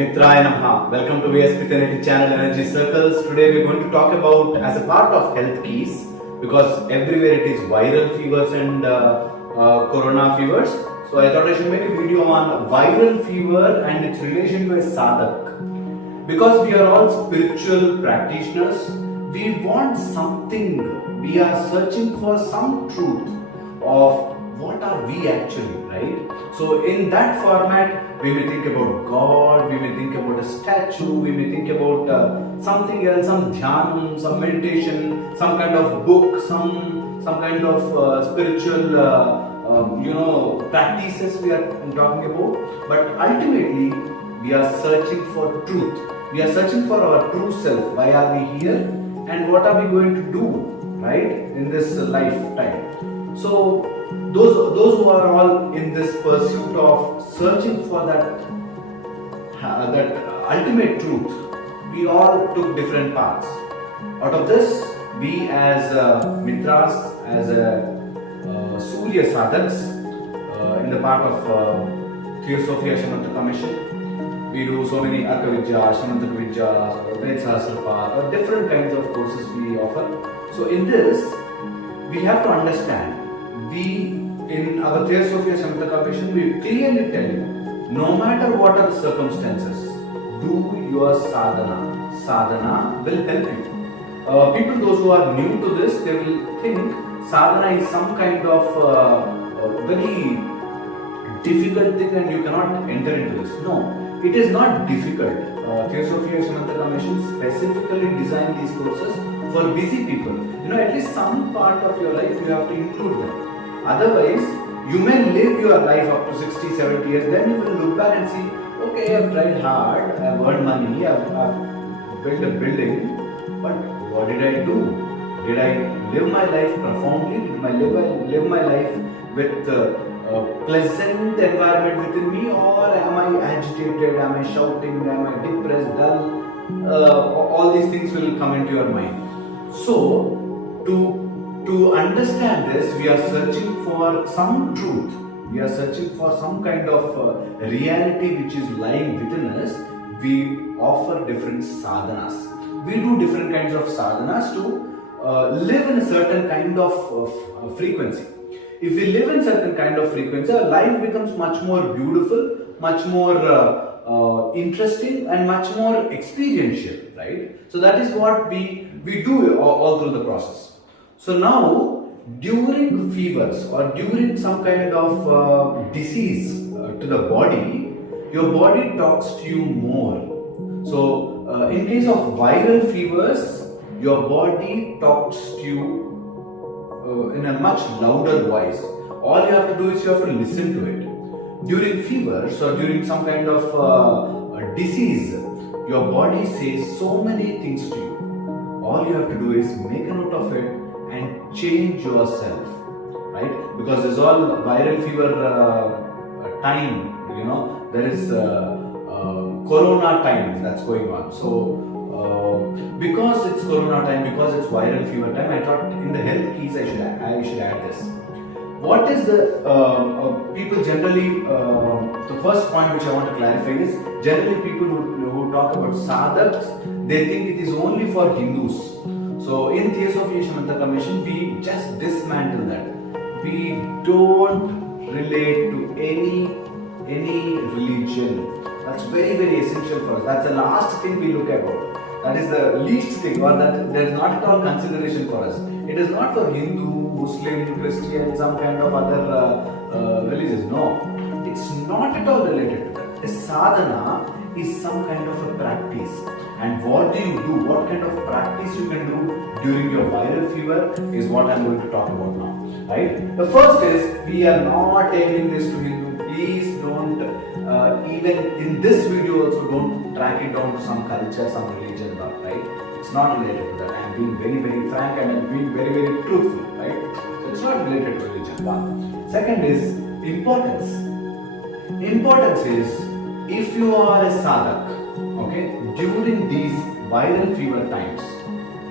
Mitraaya namaha. Welcome to VSPTenneti channel Energy Circles. Today we are going to talk about, as a part of health keys, because everywhere it is viral fevers and corona fevers. So I thought I should make a video on viral fever and its relation to a sadhak. Because we are all spiritual practitioners, we want something. We are searching for some truth of what are we actually, right? So in that format, we may think about God, we may think about a statue, we may think about something else, some dhyanam, some meditation, some kind of book, some kind of spiritual, practices we are talking about. But ultimately, we are searching for truth. We are searching for our true self. Why are we here? And what are we going to do, right, in this lifetime? So those who are all in this pursuit of searching for that ultimate truth, we all took different paths. Out of this, we as mitras, as Surya sadhaks, in the part of Theosophical Commission, we do so many Arkavidya, Vedasahasrapaat, or different kinds of courses we offer. So in this, we have to understand, in our Theosophical Commission, we clearly tell you, no matter what are the circumstances, do your sadhana. Sadhana will help you. People, those who are new to this, they will think sadhana is some kind of very difficult thing and you cannot enter into this. No, it is not difficult. Theosophical Commission specifically designed these courses for busy people. At least some part of your life you have to include them. Otherwise, you may live your life up to 60, 70 years, then you will look back and see, okay, I've tried hard, I've earned money, I've built a building, but what did I do? Did I live my life profoundly? Did I live my life with a pleasant environment within me, or am I agitated, am I shouting, am I depressed, dull? All these things will come into your mind. So, to understand this, we are searching for some truth. We are searching for some kind of reality which is lying within us. We offer different sadhanas. We do different kinds of sadhanas to live in a certain kind of frequency. If we live in certain kind of frequency, our life becomes much more beautiful, much more interesting, and much more experiential, right? So that is what we do all through the process. So now, during fevers or during some kind of disease to the body, your body talks to you more. So in case of viral fevers, your body talks to you in a much louder voice. All you have to do is you have to listen to it. During fevers or during some kind of disease, your body says so many things to you. All you have to do is make a note of it and change yourself, right? Because there's all viral fever time, there is corona time that's going on. So because it's corona time, because it's viral fever time, I thought in the health keys I should add this. What is the people generally, the first point which I want to clarify is, generally people who talk about sadhaks, they think it is only for Hindus. So in Theosophical Commission, we just dismantle that. We don't relate to any religion. That's very, very essential for us. That's the last thing we look at. That is the least thing, or that there is not at all consideration for us. It is not for Hindu, Muslim, Christian, some kind of other religions. No, it's not at all related to that. A sadhana is some kind of a practice. And what do you do? What kind of practice you can do during your viral fever is what I'm going to talk about now. Right? The first is, we are not aiming this to Hindu. Please don't, even in this video also, don't track it down to some culture, some religion, right? It's not related to that. I'm being very, very frank and I'm being very, very truthful, right? So it's not related to religion. One. Second is importance. Importance is, if you are a sadhak, okay, during these viral fever times,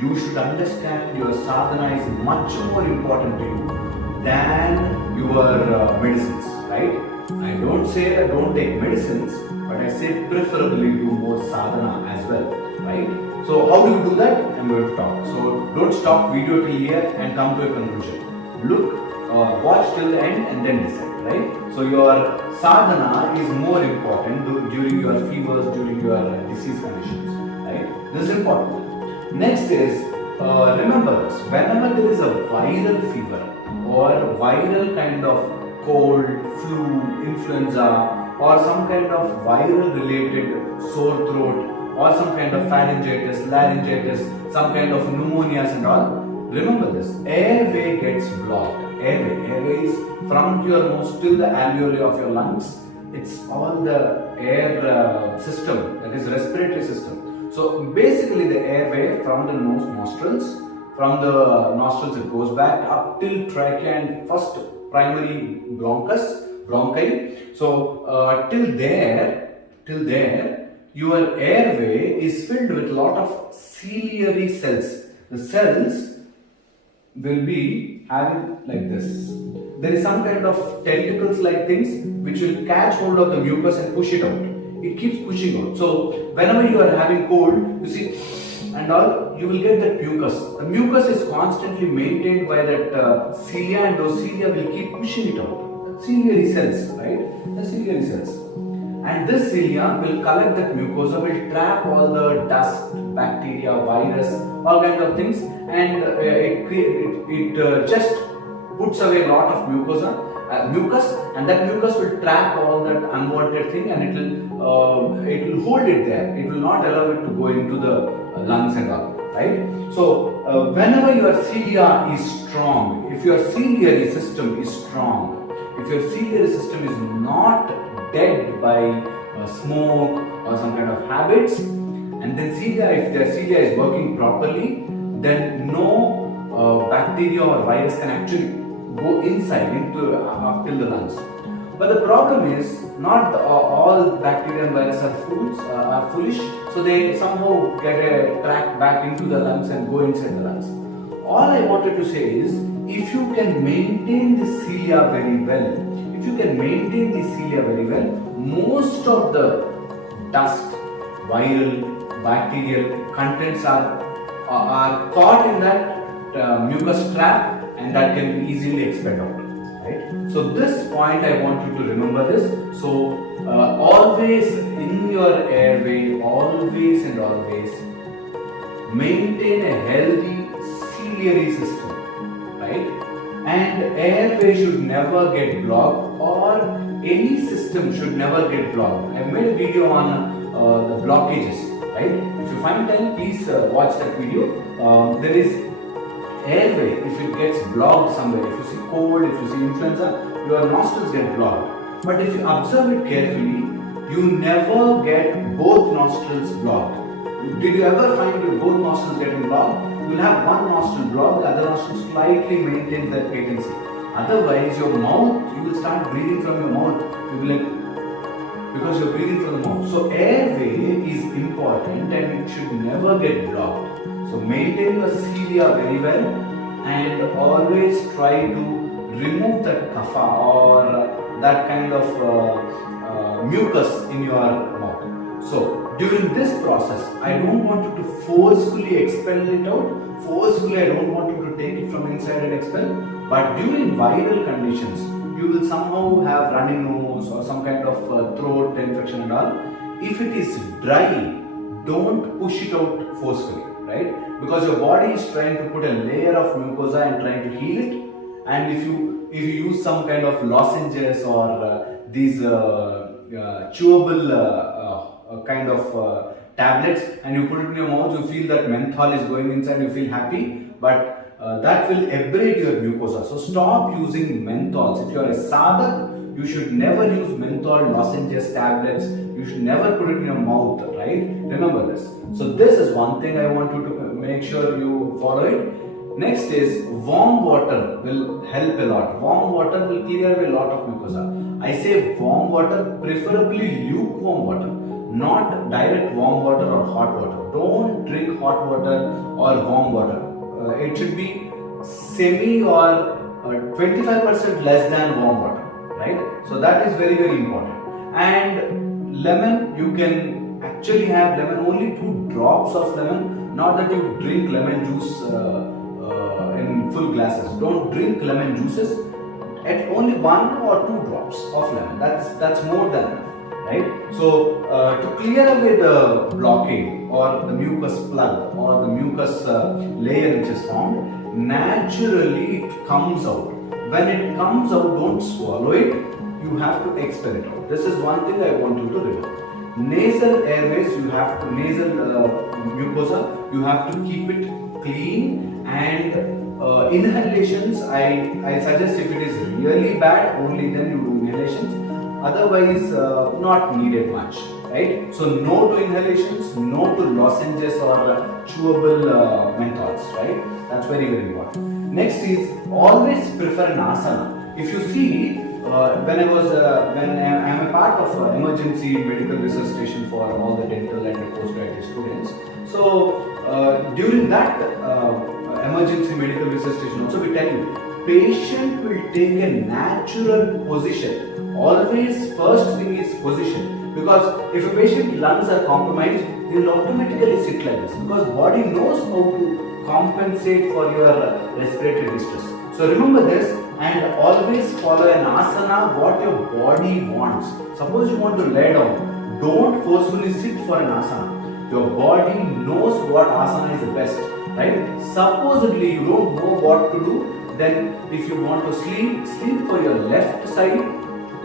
you should understand your sadhana is much more important to you than your medicines, right? I don't say that don't take medicines, but I say preferably do more sadhana as well, right? So how do you do that? I'm going to talk. So don't stop video till here and come to a conclusion. Look, watch till the end and then decide, right? So your sadhana is more important during your fevers, during your disease conditions, right? This is important. Next is, remember this, whenever there is a viral fever or viral kind of cold, flu, influenza, or some kind of viral related sore throat, or some kind of pharyngitis, laryngitis, some kind of pneumonias and all, remember this, airway gets blocked. Airway is from your nose till the alveoli of your lungs. It's all the air system, that is respiratory system. So basically the airway from the nostrils, it goes back up till trachea and first primary bronchi. So till there, your airway is filled with a lot of ciliary cells. The cells will be having like this. There is some kind of tentacles like things which will catch hold of the mucus and push it out. It keeps pushing out. So whenever you are having cold, you see, and all, you will get that mucus. The mucus is constantly maintained by that cilia, and those cilia will keep pushing it out. Ciliary cells, right? The ciliary cells. And this cilia will collect that mucosa, will trap all the dust, bacteria, virus, all kind of things, and it just puts away a lot of mucus, and that mucus will trap all that unwanted thing, and it will hold it there. It will not allow it to go into the lungs and all, right? So whenever your cilia is strong, if your ciliary system is strong, if your ciliary system is not dead by smoke or some kind of habits, and then if the cilia is working properly, then no bacteria or virus can actually go inside into up till the lungs. But the problem is not all bacteria and virus are foolish, so they somehow get a track back into the lungs and go inside the lungs. All I wanted to say is, if you can maintain the cilia very well, most of the dust, viral, bacterial contents are caught in that mucus trap, and that can be easily expelled out. Right? So this point I want you to remember this. So always in your airway, always maintain a healthy ciliary system, right? And airway should never get blocked, or any system should never get blocked. I made a video on the blockages, right? If you find time, please watch that video. There is airway, if it gets blocked somewhere, if you see cold, if you see influenza, your nostrils get blocked. But if you observe it carefully, you never get both nostrils blocked. Did you ever find your both nostrils getting blocked? You will have one nostril blocked, the other nostril slightly maintains that patency. Otherwise, your mouth, you will start breathing from your mouth. You will like, because you are breathing from the mouth. So airway is important, and it should never get blocked. So maintain your cilia very well, and always try to remove that kapha or that kind of mucus in your mouth. So during this process, I don't want you to forcefully expel it out. Forcefully, I don't want you to take it from inside and expel. But during viral conditions, you will somehow have running nose or some kind of throat infection and all. If it is dry, don't push it out forcefully. Right? Because your body is trying to put a layer of mucosa and trying to heal it, and if you use some kind of lozenges or these chewable kind of tablets, and you put it in your mouth, you feel that menthol is going inside, you feel happy, but that will abrade your mucosa. So stop using menthols. If you are a sadhak, you should never use menthol, lozenges, tablets. You should never put it in your mouth, right? Remember this. So this is one thing I want you to make sure you follow it. Next is, warm water will help a lot. Warm water will clear away a lot of mucosa. I say warm water, preferably lukewarm water, not direct warm water or hot water. Don't drink hot water or warm water. It should be semi or 25% less than warm water, right? So that is very, very important. And lemon, you can actually have lemon, only 2 drops of lemon, not that you drink lemon juice in full glasses. Don't drink lemon juices, at only 1 or 2 drops of lemon. That's more than enough, right? So to clear away the blockade or the mucus plug or the mucus layer which is formed, naturally it comes out. When it comes out, don't swallow it. You have to expel it out. This is one thing I want you to remember. Nasal airways, you have to, nasal mucosa, you have to keep it clean, and inhalations, I suggest if it is really bad, only then you do inhalations. Otherwise, not needed much, right? So no to inhalations, no to lozenges or chewable menthols, right? That's very, very important. Next is always prefer an asana. If you see, when I am a part of emergency medical resuscitation for all the dental and the postgraduate students. So during that emergency medical resuscitation also we tell you, patient will take a natural position. Always first thing is position, because if a patient's lungs are compromised, he will automatically sit like this, because body knows how to compensate for your respiratory distress. So remember this, and always follow an asana what your body wants. Suppose you want to lay down, don't forcefully sit for an asana. Your body knows what asana is the best, right? Supposedly you don't know what to do, then if you want to sleep, sleep for your left side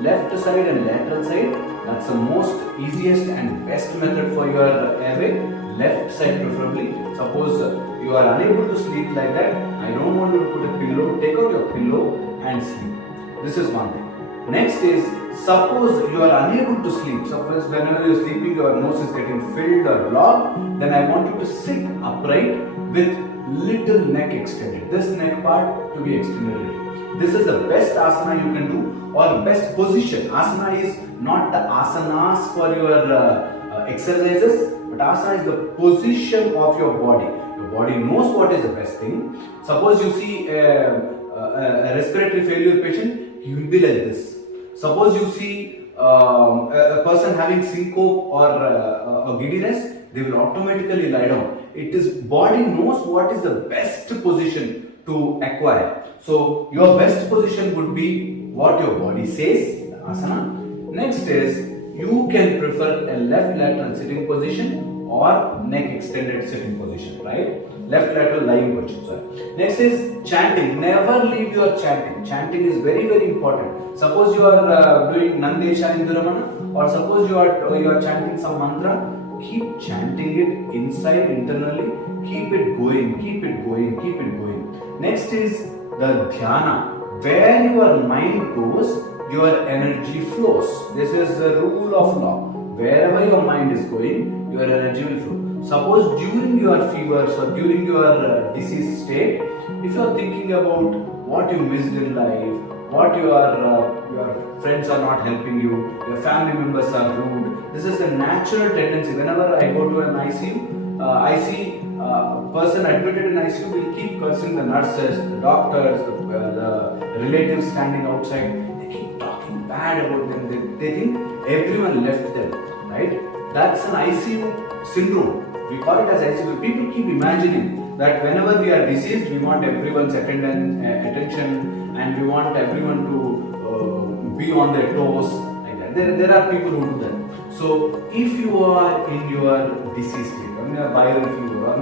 and lateral side. That's the most easiest and best method for your airway, left side preferably. Suppose you are unable to sleep like that, I don't want you to put a pillow, take out your pillow and sleep. This is one thing. Next is, suppose you are unable to sleep, suppose whenever you are sleeping your nose is getting filled or blocked, then I want you to sit upright with little neck extended. This neck part to be extended little. This is the best asana you can do, or best position. Asana is not the asanas for your exercises, but asana is the position of your body. Your body knows what is the best thing. Suppose you see a respiratory failure patient, he will be like this. Suppose you see a person having syncope or a giddiness, they will automatically lie down. It is body knows what is the best position to acquire. So your best position would be what your body says, the asana. Next is, you can prefer a left lateral sitting position or neck extended sitting position, right? Left lateral lying position, sorry. Next is chanting. Never leave your chanting. Chanting is very, very important. Suppose you are doing Nandesha in Duramana, or suppose you are chanting some mantra, keep chanting it inside, internally. Keep it going, keep it going, keep it going. Next is the dhyana. Where your mind goes, your energy flows. This is the rule of law. Wherever your mind is going, your energy will flow. Suppose during your fevers or during your disease state, if you are thinking about what you missed in life, what your friends are not helping you, your family members are rude, this is a natural tendency. Whenever I go to an ICU, I see a person admitted in ICU will keep cursing the nurses, the doctors, the relatives standing outside. They keep talking bad about them. They think everyone left them, right? That's an ICU syndrome. We call it as ICU. People keep imagining that whenever we are diseased, we want everyone's attention, and we want everyone to be on their toes, like that. There are people who do that. So if you are in your disease state, in a viral fever, or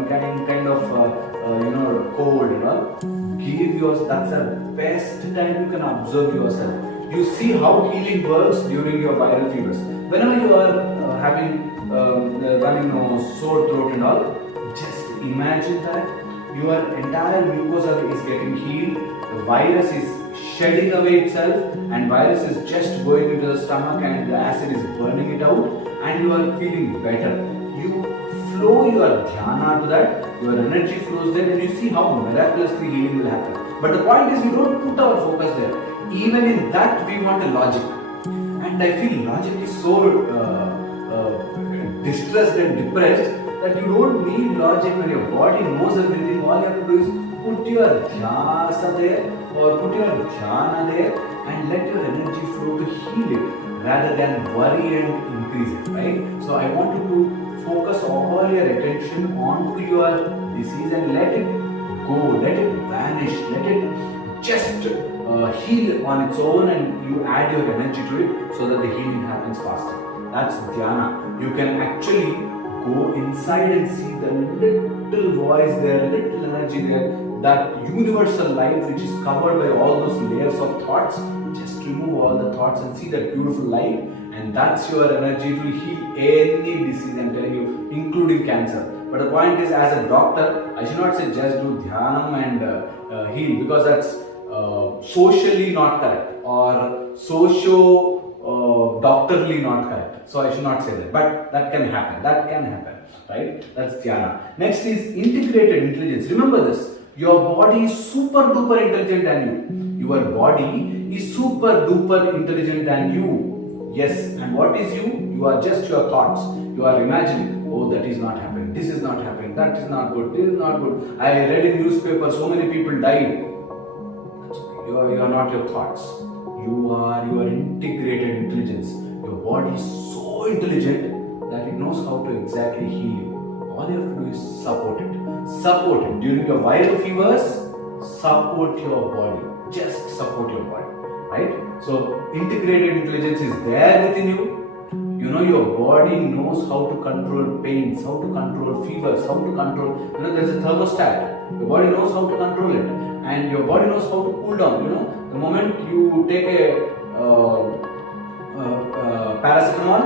kind of cold, that's the best time you can observe yourself. You see how healing works during your viral fevers. Whenever you are having running nose, sore throat and all, just imagine that your entire mucosa is getting healed, the virus is shedding away itself, and virus is just going into the stomach and the acid is burning it out, and you are feeling better. You flow your dhyana to that, your energy flows there, and you see how miraculously healing will happen. But the point is, we don't put our focus there. Even in that, we want a logic. And I feel logic is so distressed and depressed that you don't need logic when your body knows everything. All you have to do is put your dhyasa there or put your dhyana there and let your energy flow to heal it rather than worry and increase it, right? So I want you to focus all your attention onto your disease and let it go, let it vanish, let it just heal on its own, and you add your energy to it so that the healing happens faster. That's dhyana. You can actually go inside and see the little voice there, little energy there, that universal light which is covered by all those layers of thoughts. Just remove all the thoughts and see that beautiful light, and that's your energy. It will heal any disease, I'm telling you, including cancer. But the point is, as a doctor, I should not say just do dhyanam and heal, because that's socially not correct or socio-doctorly not correct. So I should not say that. But that can happen. That can happen. Right? That's dhyana. Next is integrated intelligence. Remember this. Your body is super duper intelligent than you. Your body is super duper intelligent than you. Yes. And what is you? You are just your thoughts. You are imagining, oh, that is not happening. This is not happening. That is not good. This is not good. I read in newspaper so many people died. You are not your thoughts. You are your integrated intelligence. Your body is so intelligent that it knows how to exactly heal you. All you have to do is support it. Support it. During your viral fevers, support your body. Just support your body. Right? So, integrated intelligence is there within you. You know, your body knows how to control pains, how to control fevers, how to control, there's a thermostat. Your body knows how to control it. And your body knows how to cool down. The moment you take a paracetamol,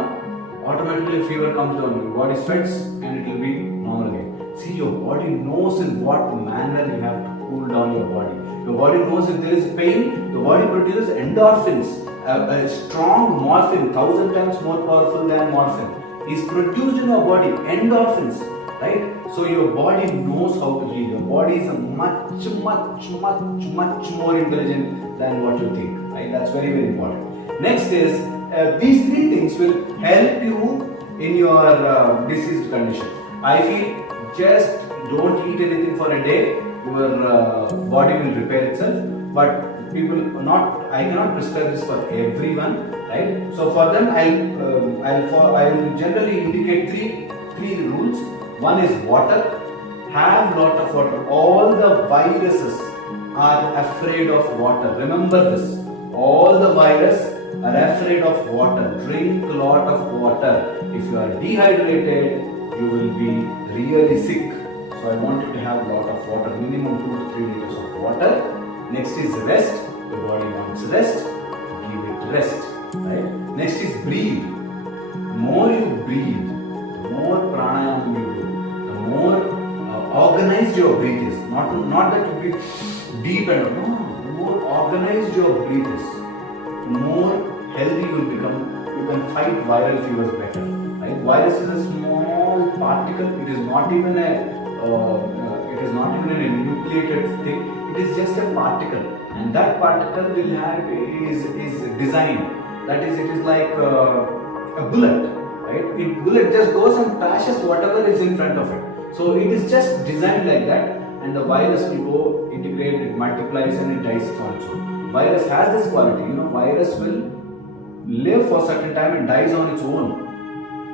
automatically fever comes down. Your body sweats and it will be normal again. See, your body knows in what manner you have to cool down your body. Your body knows if there is pain, your body produces endorphins. A strong morphine, 1,000 times more powerful than morphine, is produced in your body. Endorphins. Right? So your body knows how to heal. Your body is much more intelligent than what you think. Right? That's very, very important. Next is, these three things will help you in your diseased condition. I feel just don't eat anything for a day. Your body will repair itself. But I cannot prescribe this for everyone. Right? So for them, I'll generally indicate three rules. One is water. Have lot of water. All the viruses are afraid of water. Remember this. All the viruses are afraid of water. Drink a lot of water. If you are dehydrated, you will be really sick. So I want you to have a lot of water. Minimum 2 to 3 liters of water. Next is rest. The body wants rest. Give it rest. Right? Next is breathe. The more you breathe, the more pranayama you do, the more organized your breath is. Not that you breathe deep and no. The more organized your breath is, the more healthy you will become. You can fight viral fevers better. Right? Virus is a small particle. It is not even a nucleated thing. It is just a particle, and that particle is designed. That is, it is like a bullet, right? Bullet just goes and trashes whatever is in front of it. So it is just designed like that, and the virus will go integrate, it multiplies, and it dies on its own. Virus has this quality, virus will live for a certain time and dies on its own.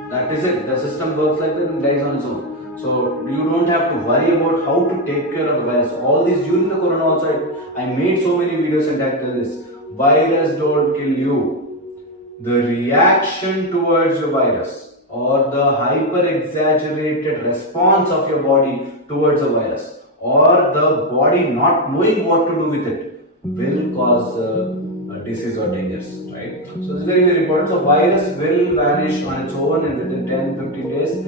That is it. The system works like that and dies on its own. So you don't have to worry about how to take care of the virus. All this during the corona also, I made so many videos and I tell this. Virus don't kill you. The reaction towards your virus or the hyper exaggerated response of your body towards the virus or the body not knowing what to do with it will cause a disease or dangers, right? So it's very, very important. So virus will vanish on its own and within 10-15 days.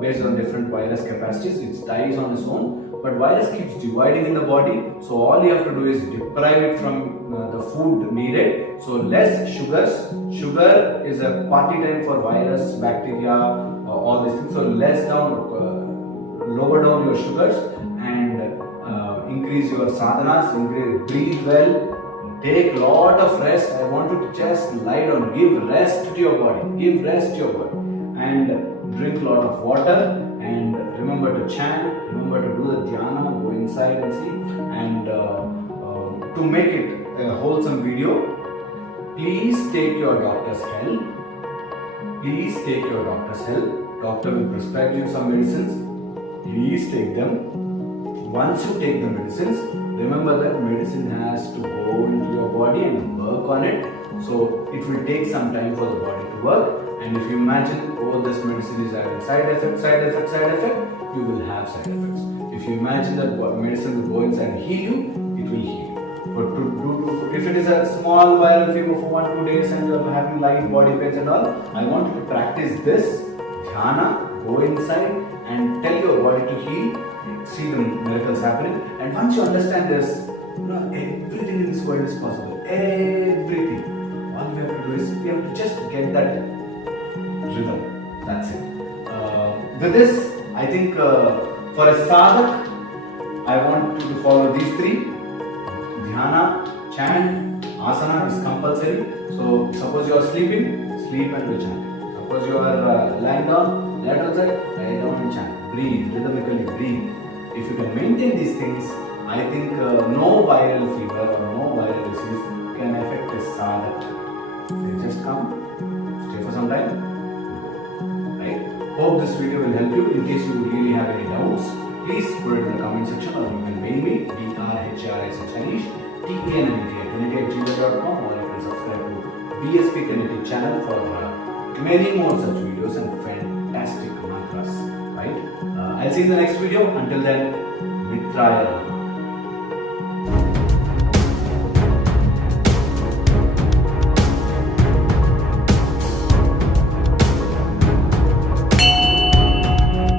Based on different virus capacities, it dies on its own, but virus keeps dividing in the body, so all you have to do is deprive it from the food needed. So less sugars. Sugar is a party time for virus, bacteria, all these things. So lower down your sugars and increase your sadhanas, breathe well, take a lot of rest. I want you to just lie down, give rest to your body, and drink a lot of water, and remember to chant, remember remember to do the dhyana, go inside and see. And to make it a wholesome video, please take your doctor's help. Please take your doctor's help. Doctor will prescribe you some medicines. Please take them. Once you take the medicines, remember that medicine has to go into your body and work on it. So it will take some time for the body to work. And if you imagine, oh, this medicine is having side effect, you will have side effects. If you imagine that medicine will go inside and heal you, it will heal you. But if it is a small viral fever for 1-2 days and you are having light body pains and all, I want you to practice this dhyana, go inside and tell your body to heal, see the miracles happening. And once you understand this, everything in this world is possible. Everything. All we have to do is we have to just get that rhythm. That's it. With this, I think for a sadhak, I want you to follow these three. Dhyana, chant, asana is compulsory. So suppose you are sleeping, sleep and do chant. Suppose you are lying down, lie down and chant. Breathe, rhythmically breathe. If you can maintain these things, I think no viral fever or no viral disease can affect a sadhak. They just come, stay for some time. Right? Hope this video will help you. In case you really have any doubts, please put it in the comment section or you can mail me drhrish@tenneti@gmail.com, or you can subscribe to VSPTenneti channel for many more such videos and fantastic mantras. Right? I'll see you in the next video. Until then, mitraaya.